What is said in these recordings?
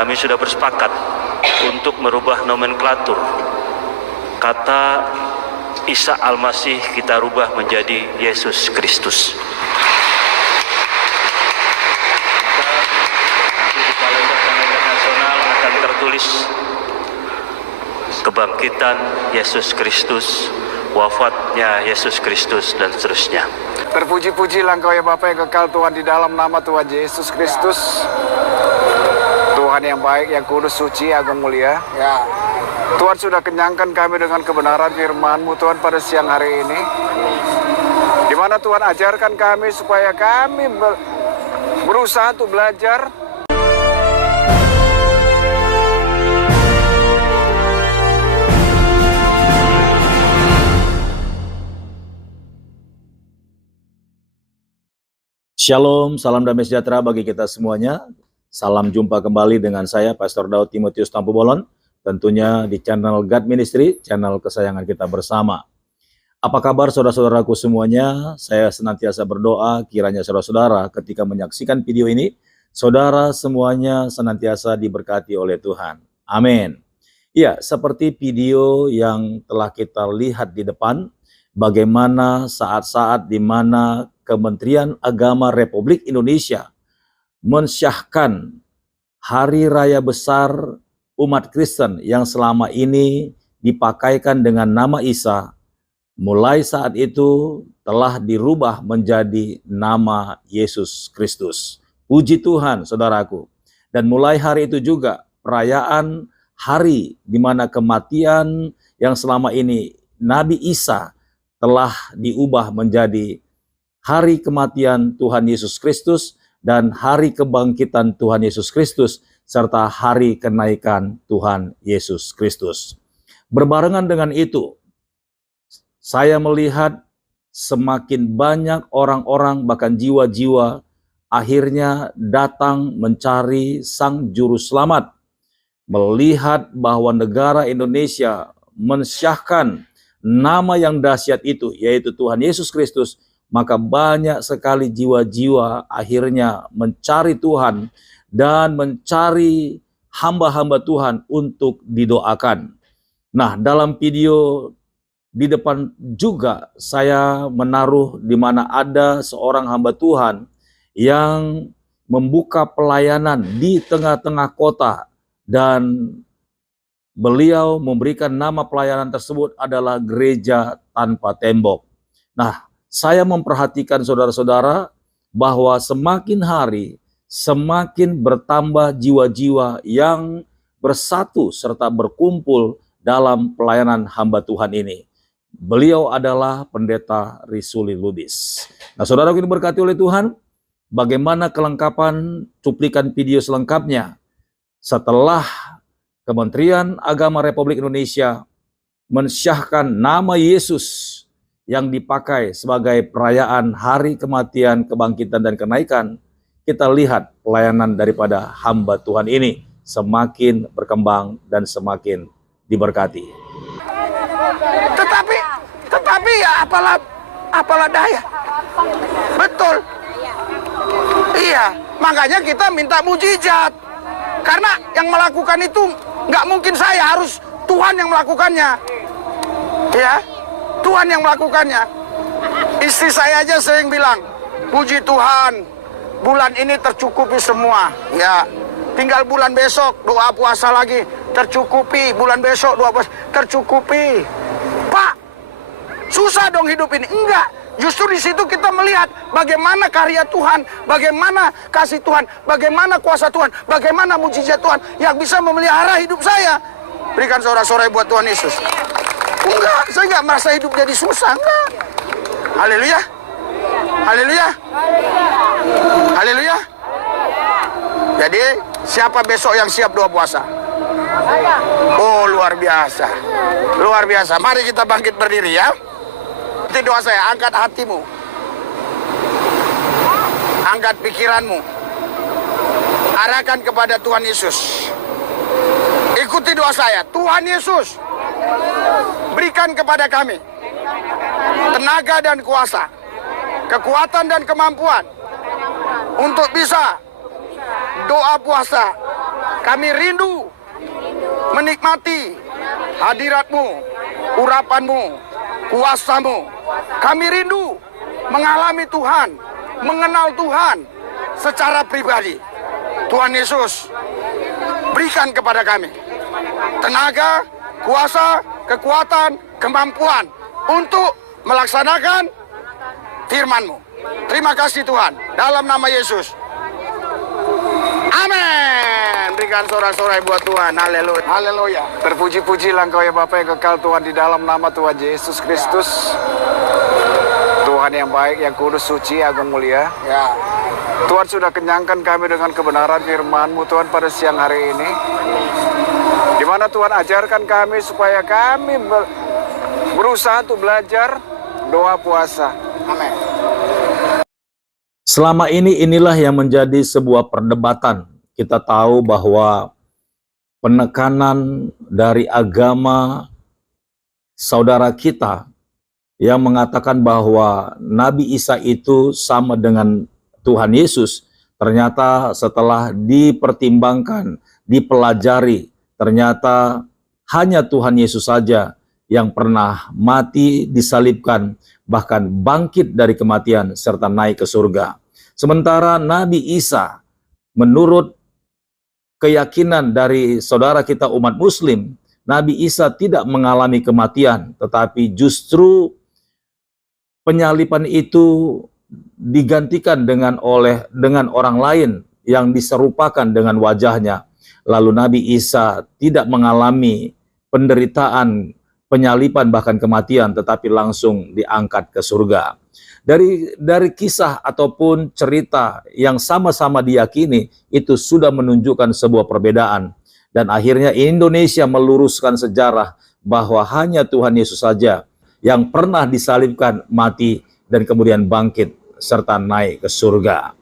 kami sudah bersepakat untuk merubah nomenklatur. Kata Isa Al-Masih kita rubah menjadi Yesus Kristus. Nanti di kalender nasional akan tertulis kebangkitan Yesus Kristus, wafatnya Yesus Kristus, dan seterusnya. Terpuji-pujilah Engkau ya Bapa yang kekal Tuhan, di dalam nama Tuhan Yesus Kristus. Tuhan yang baik, yang kudus, suci, agung, mulia. Ya. Tuhan sudah kenyangkan kami dengan kebenaran firman-Mu Tuhan pada siang hari ini. Di mana Tuhan ajarkan kami supaya kami berusaha untuk belajar. Shalom, salam damai sejahtera bagi kita semuanya. Salam jumpa kembali dengan saya, Pastor Daud Timotius Tampu Bolon, tentunya di channel God Ministry, channel kesayangan kita bersama. Apa kabar saudara-saudaraku semuanya? Saya senantiasa berdoa kiranya saudara-saudara ketika menyaksikan video ini, saudara semuanya senantiasa diberkati oleh Tuhan. Amin. Ya, seperti video yang telah kita lihat di depan, bagaimana saat-saat di mana Kementerian Agama Republik Indonesia mensyahkan hari raya besar umat Kristen yang selama ini dipakaikan dengan nama Isa, mulai saat itu telah dirubah menjadi nama Yesus Kristus. Puji Tuhan, saudaraku. Dan mulai hari itu juga perayaan hari di mana kematian yang selama ini Nabi Isa telah diubah menjadi hari kematian Tuhan Yesus Kristus dan hari kebangkitan Tuhan Yesus Kristus, serta hari kenaikan Tuhan Yesus Kristus. Berbarengan dengan itu, saya melihat semakin banyak orang-orang, bahkan jiwa-jiwa, akhirnya datang mencari Sang Juru Selamat, melihat bahwa negara Indonesia mensyahkan nama yang dahsyat itu, yaitu Tuhan Yesus Kristus. Maka banyak sekali jiwa-jiwa akhirnya mencari Tuhan dan mencari hamba-hamba Tuhan untuk didoakan. Nah, dalam video di depan juga saya menaruh di mana ada seorang hamba Tuhan yang membuka pelayanan di tengah-tengah kota, dan beliau memberikan nama pelayanan tersebut adalah Gereja Tanpa Tembok. Nah, saya memperhatikan saudara-saudara bahwa semakin hari semakin bertambah jiwa-jiwa yang bersatu serta berkumpul dalam pelayanan hamba Tuhan ini. Beliau adalah Pendeta Risuli Lubis. Nah, saudara ini berkati oleh Tuhan. Bagaimana kelengkapan cuplikan video selengkapnya setelah Kementerian Agama Republik Indonesia mensyahkan nama Yesus yang dipakai sebagai perayaan hari kematian, kebangkitan, dan kenaikan, kita lihat pelayanan daripada hamba Tuhan ini semakin berkembang dan semakin diberkati. Tetapi ya apalah daya. Betul. Iya, makanya kita minta mujizat. Karena yang melakukan itu nggak mungkin saya, harus Tuhan yang melakukannya. Ya. Tuhan yang melakukannya. Istri saya aja sering bilang, puji Tuhan, bulan ini tercukupi semua. Ya, tinggal bulan besok doa puasa lagi tercukupi, bulan besok doa puasa tercukupi. Pak, susah dong hidup ini. Enggak, justru di situ kita melihat bagaimana karya Tuhan, bagaimana kasih Tuhan, bagaimana kuasa Tuhan, bagaimana mujizat Tuhan yang bisa memelihara hidup saya. Berikan sorak-sorai buat Tuhan Yesus. Enggak, saya enggak merasa hidup jadi susah, enggak. Haleluya. Haleluya. Haleluya. Jadi, siapa besok yang siap doa puasa? Oh, luar biasa. Luar biasa. Mari kita bangkit berdiri ya. Itu doa saya, angkat hatimu. Angkat pikiranmu. Arahkan kepada Tuhan Yesus. Ikuti doa saya. Tuhan Yesus, berikan kepada kami tenaga dan kuasa, kekuatan dan kemampuan untuk bisa doa puasa Kami rindu menikmati hadirat-Mu, urapan-Mu, kuasa-Mu. Kami rindu mengalami Tuhan, mengenal Tuhan secara pribadi. Tuhan Yesus, berikan kepada kami tenaga, kuasa, kekuatan, kemampuan untuk melaksanakan firman-Mu. Terima kasih Tuhan, dalam nama Yesus. Amin. Berikan sorak-sorai buat Tuhan. Haleluya. Haleluya. Terpuji-pujilah Engkau ya Bapa yang kekal Tuhan, di dalam nama Tuhan Yesus Kristus. Tuhan yang baik, yang kudus, suci, agung, mulia. Ya. Tuhan sudah kenyangkan kami dengan kebenaran firman-Mu Tuhan pada siang hari ini. Di mana Tuhan ajarkan kami supaya kami berusaha untuk belajar doa puasa. Amin. Selama ini inilah yang menjadi sebuah perdebatan. Kita tahu bahwa penekanan dari agama saudara kita yang mengatakan bahwa Nabi Isa itu sama dengan Tuhan Yesus, ternyata setelah dipertimbangkan, dipelajari, ternyata hanya Tuhan Yesus saja yang pernah mati, disalibkan, bahkan bangkit dari kematian serta naik ke surga. Sementara Nabi Isa, menurut keyakinan dari saudara kita umat Muslim, Nabi Isa tidak mengalami kematian, tetapi justru penyaliban itu digantikan dengan orang lain yang diserupakan dengan wajahnya. Lalu Nabi Isa tidak mengalami penderitaan, penyaliban, bahkan kematian, tetapi langsung diangkat ke surga. Dari kisah ataupun cerita yang sama-sama diyakini, itu sudah menunjukkan sebuah perbedaan. Dan akhirnya Indonesia meluruskan sejarah bahwa hanya Tuhan Yesus saja yang pernah disalibkan, mati, dan kemudian bangkit, serta naik ke surga.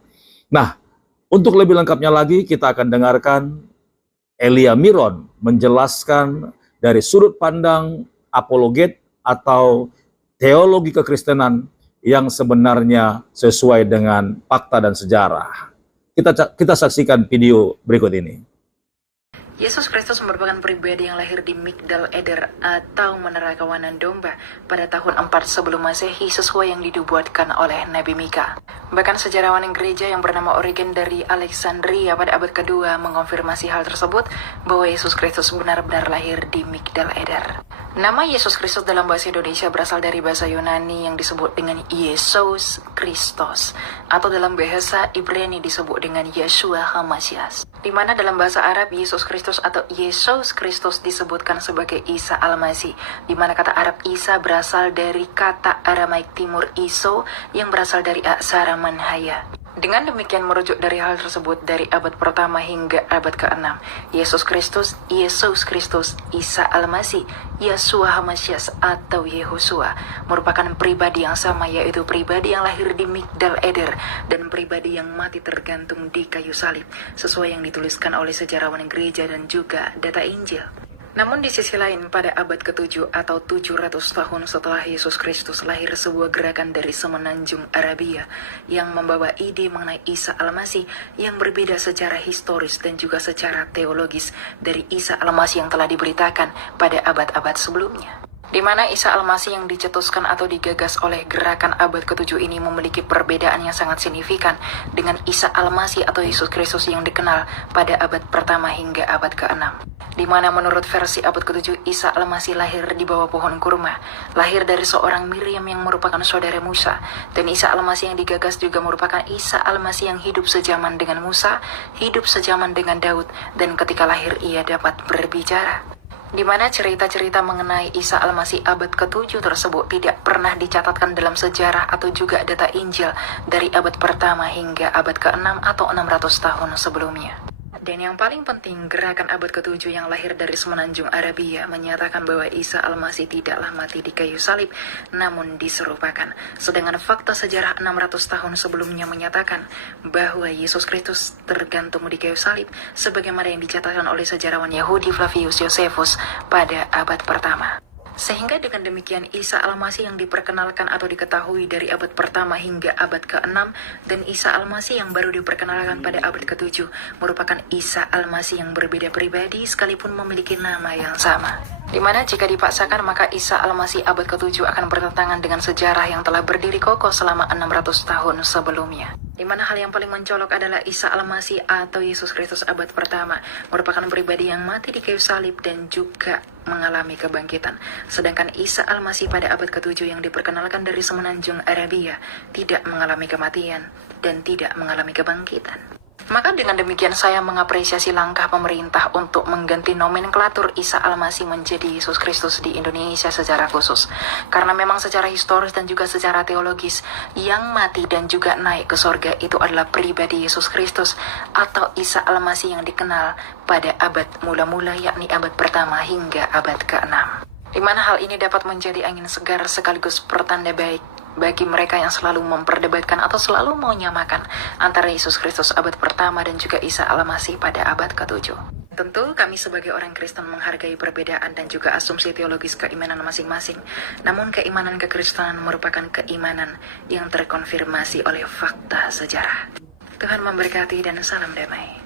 Nah, untuk lebih lengkapnya lagi, kita akan dengarkan Elia Miron menjelaskan dari sudut pandang apologet atau teologi kekristenan yang sebenarnya sesuai dengan fakta dan sejarah. Kita saksikan video berikut ini. Yesus Kristus merupakan pribadi yang lahir di Migdal Eder atau Menara Kawanan Domba pada tahun 4 sebelum Masehi sesuai yang dinubuatkan oleh Nabi Mika. Bahkan sejarawan gereja yang bernama Origen dari Alexandria pada abad kedua mengonfirmasi hal tersebut bahwa Yesus Kristus benar-benar lahir di Migdal Eder. Nama Yesus Kristus dalam bahasa Indonesia berasal dari bahasa Yunani yang disebut dengan Yesus Kristus, atau dalam bahasa Ibrani disebut dengan Yeshua HaMashiach, di mana dalam bahasa Arab Yesus Kristus atau Yesus Kristus disebutkan sebagai Isa Al-Masih, di mana kata Arab Isa berasal dari kata Aramaik Timur Iso yang berasal dari aksara Manhaya. Dengan demikian merujuk dari hal tersebut dari abad pertama hingga abad ke-6, Yesus Kristus, Isa Al-Masih, Yeshua HaMashiach atau Yehosua merupakan pribadi yang sama, yaitu pribadi yang lahir di Migdal Eder dan pribadi yang mati tergantung di kayu salib sesuai yang dituliskan oleh sejarawan gereja dan juga data Injil. Namun di sisi lain, pada abad ke-7 atau 700 tahun setelah Yesus Kristus lahir sebuah gerakan dari semenanjung Arabia yang membawa ide mengenai Isa Al-Masih yang berbeda secara historis dan juga secara teologis dari Isa Al-Masih yang telah diberitakan pada abad-abad sebelumnya. Di mana Isa Al-Masih yang dicetuskan atau digagas oleh gerakan abad ke-7 ini memiliki perbedaan yang sangat signifikan dengan Isa Al-Masih atau Yesus Kristus yang dikenal pada abad pertama hingga abad ke-6. Di mana menurut versi abad ke-7, Isa Al-Masih lahir di bawah pohon kurma, lahir dari seorang Miriam yang merupakan saudara Musa, dan Isa Al-Masih yang digagas juga merupakan Isa Al-Masih yang hidup sejaman dengan Musa, hidup sejaman dengan Daud, dan ketika lahir ia dapat berbicara. Di mana cerita-cerita mengenai Isa Al-Masih abad ke-7 tersebut tidak pernah dicatatkan dalam sejarah atau juga data Injil dari abad pertama hingga abad ke-6 atau 600 tahun sebelumnya. Dan yang paling penting, gerakan abad ke-7 yang lahir dari semenanjung Arabia menyatakan bahwa Isa Al-Masih tidaklah mati di kayu salib, namun diserupakan. Sedangkan fakta sejarah 600 tahun sebelumnya menyatakan bahwa Yesus Kristus tergantung di kayu salib, sebagaimana yang dicatatkan oleh sejarawan Yahudi Flavius Josephus pada abad pertama. Sehingga dengan demikian Isa Al-Masih yang diperkenalkan atau diketahui dari abad pertama hingga abad ke-6 dan Isa Al-Masih yang baru diperkenalkan pada abad ke-7 merupakan Isa Al-Masih yang berbeda pribadi sekalipun memiliki nama yang sama. Di mana jika dipaksakan maka Isa Al-Masih abad ke-7 akan bertentangan dengan sejarah yang telah berdiri kokoh selama 600 tahun sebelumnya. Di mana hal yang paling mencolok adalah Isa Al-Masih atau Yesus Kristus abad pertama merupakan pribadi yang mati di kayu salib dan juga mengalami kebangkitan. Sedangkan Isa Al-Masih pada abad ke-7 yang diperkenalkan dari semenanjung Arabia tidak mengalami kematian dan tidak mengalami kebangkitan. Maka dengan demikian saya mengapresiasi langkah pemerintah untuk mengganti nomenklatur Isa Al-Masih menjadi Yesus Kristus di Indonesia secara khusus. Karena memang secara historis dan juga secara teologis, yang mati dan juga naik ke sorga itu adalah pribadi Yesus Kristus atau Isa Al-Masih yang dikenal pada abad mula-mula yakni abad pertama hingga abad ke-6. Di mana hal ini dapat menjadi angin segar sekaligus pertanda baik bagi mereka yang selalu memperdebatkan atau selalu mau menyamakan antara Yesus Kristus abad pertama dan juga Isa Al-Masih pada abad ke-7. Tentu kami sebagai orang Kristen menghargai perbedaan dan juga asumsi teologis keimanan masing-masing. Namun keimanan kekristenan merupakan keimanan yang terkonfirmasi oleh fakta sejarah. Tuhan memberkati dan salam damai.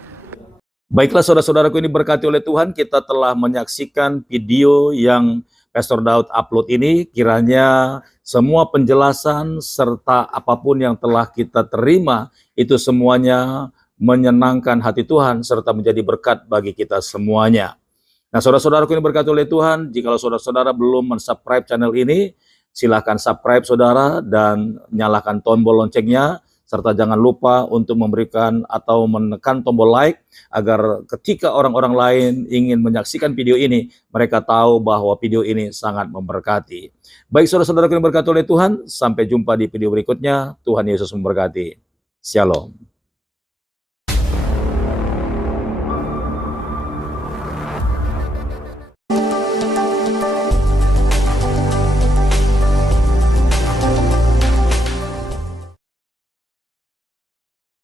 Baiklah saudara-saudaraku ini berkati oleh Tuhan, kita telah menyaksikan video yang Pastor Daud upload ini. Kiranya semua penjelasan serta apapun yang telah kita terima itu semuanya menyenangkan hati Tuhan serta menjadi berkat bagi kita semuanya. Nah saudara-saudaraku ini berkati oleh Tuhan, jikalau saudara-saudara belum mensubscribe channel ini, silakan subscribe saudara dan nyalakan tombol loncengnya. Serta jangan lupa untuk memberikan atau menekan tombol like agar ketika orang-orang lain ingin menyaksikan video ini, mereka tahu bahwa video ini sangat memberkati. Baik saudara-saudara yang berkati oleh Tuhan, sampai jumpa di video berikutnya. Tuhan Yesus memberkati. Shalom.